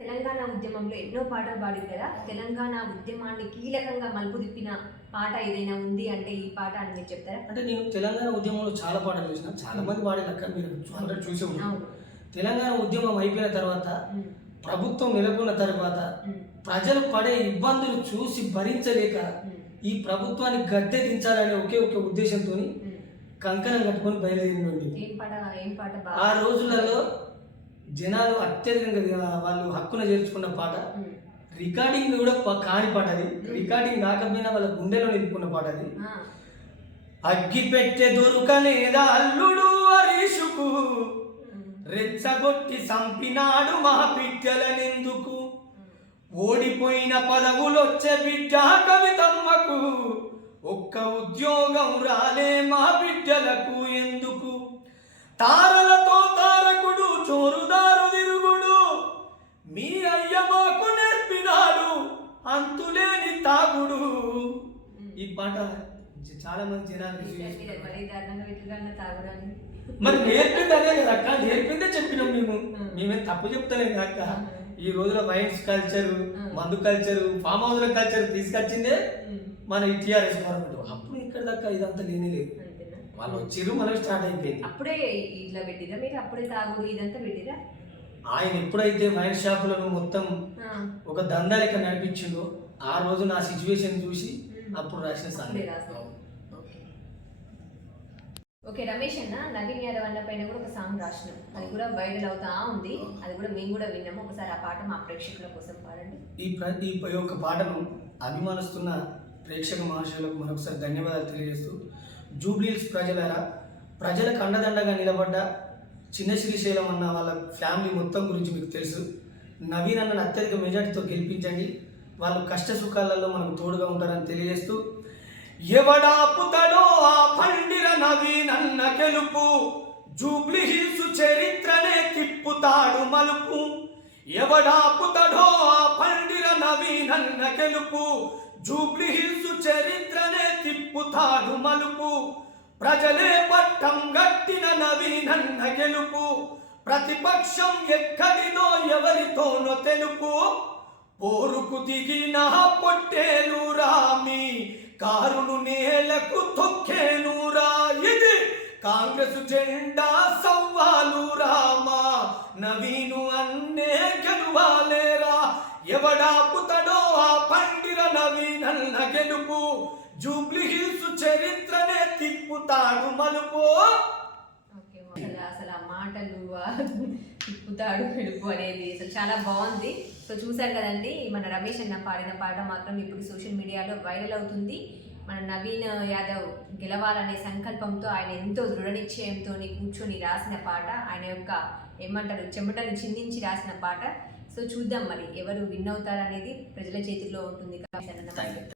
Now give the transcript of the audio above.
తెలంగాణ ఉద్యమంలో ఎన్నో పాటలు పాడింది కదా? తెలంగాణ ఉద్యమాన్ని కీలకంగా మలుపు తిప్పిన పాట ఏదైనా ఉంది అంటే ఈ పాట అని మీరు చెప్తారా? అంటే నేను తెలంగాణ ఉద్యమంలో చాలా పాటలు చూసిన చాలా మంది పాడినక్క మీరు ఆల్రెడీ చూసే అవును. తెలంగాణ ఉద్యమం అయిపోయిన తర్వాత ప్రభుత్వం నెలకొన్న తర్వాత ప్రజలు పడే ఇబ్బందులు చూసి భరించలేక ఈ ప్రభుత్వాన్ని గద్దె దించాలనే ఒకే ఒక ఉద్దేశంతో. కంకణం కట్టుకొని బయలుదేరినండి ఏం పాట ఏం పాట ఆ రోజులలో జనాలు అత్యధికంగా వాళ్ళు హక్కున చేర్చుకున్న పాట. రికార్డింగ్ కూడా కాని పాట అది. రికార్డింగ్ కాకపోయినా వాళ్ళ గుండెలో నిలుపుకున్న పాట అది. అగ్గి పెట్టె దొరుకనేదా అల్లుడు హరీషుకు. రెచ్చగొట్టి సంపినాడు మా బిడ్డలనెందుకు? ఓడిపోయిన పదవులొచ్చే బిడ్డ కవితమ్మకు. ఒక్క ఉద్యోగం రాలే మా బిడ్డలకు ఎందుకు? తారలతో తాగుడు. ఈ పాట చాలా మంది జనాలు మీరు నేర్పింది అదే కదా అక్క నేర్పిందే చెప్పినాం మేము. మేమేం. తప్పు చెప్తలేం కదా అక్క. ఈ రోజుల వైన్స్ కల్చర్ మందు కల్చర్ ఫామ్ హౌస్ల కల్చర్ తీసుకొచ్చిందే మన టీఆర్ఎస్ గవర్నమెంట్ అప్పుడు ఇక్కడ దాకా ఇదంతా లేనే లేదు. వాళ్ళు వచ్చిర్రు మనకు స్టార్ట్ అయిపోయింది. అప్పుడే ఇట్లా పెట్టిరా మీరు? అప్పుడే తాగుడు ఇదంతా పెట్టిరా? ఆయన ఎప్పుడైతే వైన్ షాపులను మొత్తం ఒక దందా లెక్క నడిపించిండో ఆ రోజు నా సిచ్యువేషన్ చూసి. అప్పుడు రాసిన రాశారు. ఓకే. ఓకే రమేష్ అన్న నవీన్ యాదవ్ అన్న పైన కూడా ఒక సాంగ్ రాసినాం. అది కూడా వైరల్ అవుతా ఉంది. అది కూడా మేము కూడా విన్నాము. ఒకసారి ఆ పాట మా ప్రేక్షకుల కోసం పాడండి. ఈ ఈ యొక్క పాటను అభిమానిస్తున్న ప్రేక్షక మహాశయులకు మరొకసారి ధన్యవాదాలు తెలియజేస్తూ జూబ్లీల్స్ ప్రజలారా ప్రజలకు అండదండగా నిలబడ్డ చిన్న శ్రీశైలం అన్న వాళ్ళ ఫ్యామిలీ మొత్తం గురించి మీకు తెలుసు. నవీన్ అన్నను అత్యధిక మెజార్టీతో గెలిపించండి. వాళ్ళు కష్ట సుఖాలలో మనకు తోడుగా ఉంటారని తెలియజేస్తూ ఎవడాపుతడో ఆ పండిర నవీన్ అన్న గెలుపు జూబ్లీ హిల్స్ చరిత్రనే తిప్పుతాడు మలుపు. ఎవడాపుతడో ఆ పండిర నవీనన్న గెలుపు జూబ్లీ హిల్స్ చరిత్రనే తిప్పుతాడు మలుపు. ప్రజలే పట్టం గట్టిన నవీనన్న గెలుపు ప్రతిపక్షం ఎక్కడిదో ఎవరితోనో తెలుపు. పోరుకు దిగిన పొట్టేలు రామి కారును నేలకు తొక్కేను రా. ఇది కాంగ్రెస్ జెండా సవ్వాలు రామా. నవీను అన్నే గెలువాలేరా ఎవడాపుతడో ఆ పండిర నవీనన్న గెలుపు. జూబ్లీ హిల్స్ చరిత్రనే తిప్పుతాడు మలుపు. అసలు అసలు ఆ మాటలు ఆ పిలుపు అనేది. అసలు చాలా బాగుంది. సో చూశారు కదండి మన రమేష్ అన్న పాడిన పాట మాత్రం ఇప్పుడు సోషల్ మీడియాలో వైరల్ అవుతుంది. మన నవీన్ యాదవ్ గెలవాలనే సంకల్పంతో ఆయన ఎంతో దృఢ నిశ్చయంతో కూర్చొని రాసిన పాట ఆయన యొక్క ఏమంటారు చెమటను చిందించి రాసిన పాట. సో చూద్దాం మరి ఎవరు విన్ అవుతారనేది ప్రజల చేతిలో ఉంటుంది.